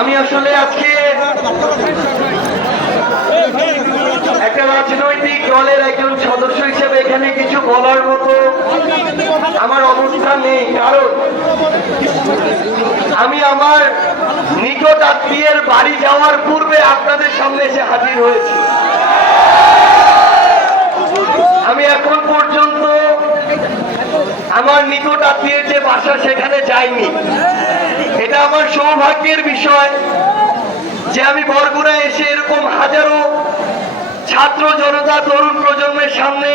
আমি আসলে আজকে একটা রাজনৈতিক দলের একজন সদস্য হিসেবে এখানে কিছু বলার মতো আমার অবস্থান নেই, কারণ আমি আমার নিকট আত্মীয়ের বাড়ি যাওয়ার পূর্বে আপনাদের সামনে এসে হাজির হয়েছি। আমি এখন পর্যন্ত আমার নিকট আত্মীয়ের যে বাসা সেখানে যাইনি। এটা আমার সৌভাগ্যের বিষয় যে আমি বরগুনায় এসে এরকম হাজারো ছাত্র জনতা তরুণ প্রজন্মের সামনে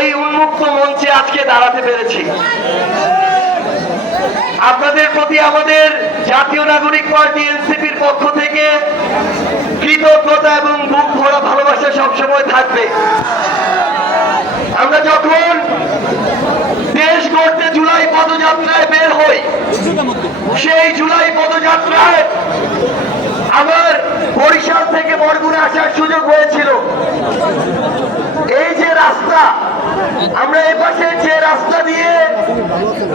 এই উন্মুক্ত মঞ্চে আজকে দাঁড়াতে পেরেছি। আপনাদের প্রতি আমাদের জাতীয় নাগরিক পার্টি এনসিপির পক্ষ থেকে কৃতজ্ঞতা এবং বুক ভরা ভালোবাসা সবসময় থাকবে। আমরা যখন দেশ গড়তে জুলাই পদযাত্রায় বের হই, সেই জুলাই পদযাত্রায় আমার বরিশাল থেকে বরগুনা আসার সুযোগ হয়েছিল। এই যে রাস্তা, আমরা এপাশে যে রাস্তা দিয়ে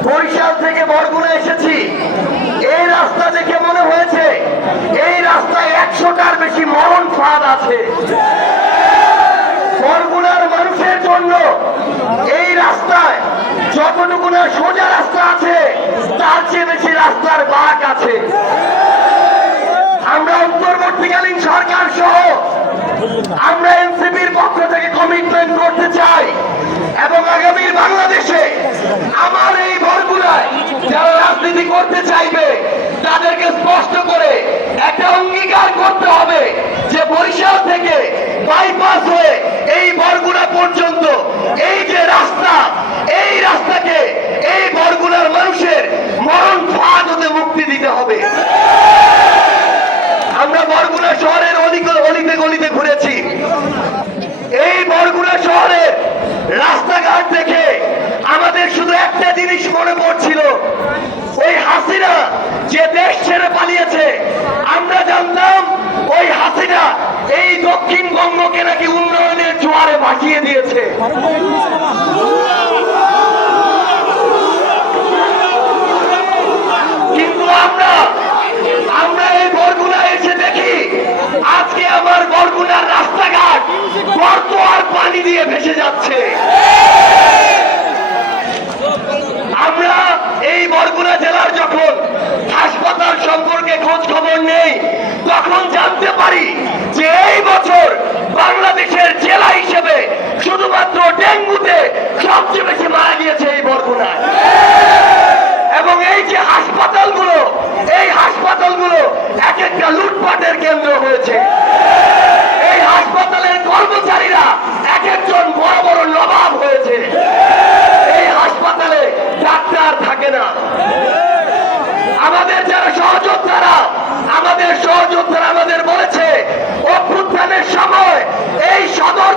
বরিশাল থেকে বরগুনা এসেছি, এই রাস্তা দেখে মনে হয়েছে এই রাস্তায় 100টার বেশি মরণ ফাঁদ আছে। বরগুনার মানুষের জন্য এই রাস্তায় যতটুকু না সোজা রাস্তা আছে, তার চেয়ে বেশি রাস্তার বাঁক আছে। আমরা অন্তর্বর্তীকালীন সরকার সহ আমরা এনসিপির পক্ষ থেকে কমিটমেন্ট করতে চাই এবং আগামীর বাংলাদেশে আমার এই বরগুনায় যারা রাজনীতি করতে চাইবে তাদেরকে স্পষ্ট করে একটা অঙ্গীকার করতে হবে যে বরিশাল থেকে বাইপাস হয়ে এই বরগুনা পর্যন্ত এই যে রাস্তা, এই রাস্তাকে এই বরগুনার মানুষের মরণ ফাঁদ হতে মুক্তি দিতে হবে। আমরা বরগুনা শহরের অলিতে গলিতে ঘুরেছি। এই বরগুনা শহরের রাস্তাঘাট দেখে আমাদের শুধু একটা জিনিস মনে পড়ছিল, ওই হাসিনা যে দেশ ছেড়ে পালিয়েছে, আমরা জানতাম ওই হাসিনা এই দক্ষিণবঙ্গকে নাকি উন্নয়নের জোয়ারে ভাসিয়ে দিয়েছে। কিন্তু আমরা এই বরগুনা এসে দেখি আজকে আমার বরগুনার রাস্তাঘাট গর্ত আর পানি দিয়ে ভেসে যাচ্ছে। আমরা এই বরগুনা জেলার যখন হাসপাতাল সম্পর্কে খোঁজ খবর নেই, তখন জানতে পারি যে এই বছর বাংলাদেশের জেলা হিসেবে শুধুমাত্র ডেঙ্গুতে সবচেয়ে বেশি মারা গিয়েছে এই বরগুনায়। এবং এই যে হাসপাতালগুলো, এই হাসপাতালগুলো এক একটা লুটপাটের কেন্দ্র হয়েছে। এই হাসপাতালের কর্মচারীরা এক একজন বড় বড় নবাব হয়েছে। এই হাসপাতালে ডাক্তার থাকে না। আমাদের যারা সহযোদ্ধারা আমাদের বলেছে অভ্যুত্থানের সময় এই সদর